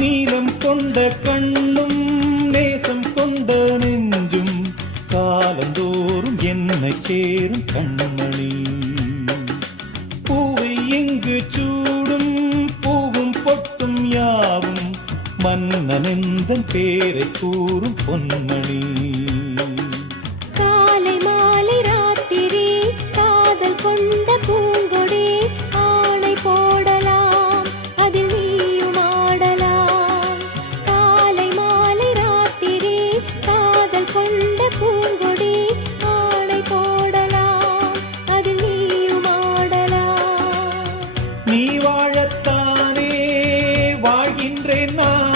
நீலம் கொண்ட கண்ணும் நேசம் கொண்ட நெஞ்சும் காலந்தோறும் என்னை சேரும் கண்மணி. பூவை இங்கு சூடும் பூவும் பொட்டும் யாவும் மன்னனெந்தன் பேரை கூறும் பொன்மணி. காலை மாலை ராத்திரி காதல் கொண்ட பூங்கொடி ஆணை போடலாம் அதில் நீயும் ஆடலாம். காலை மாலை ராத்திரி காதல் கொண்ட பூங்கொடி ஆணை போடலாம் அதில் நீயும் ஆடலாம். நீ வாழத்தானே வாழ்கின்றேன் நான்.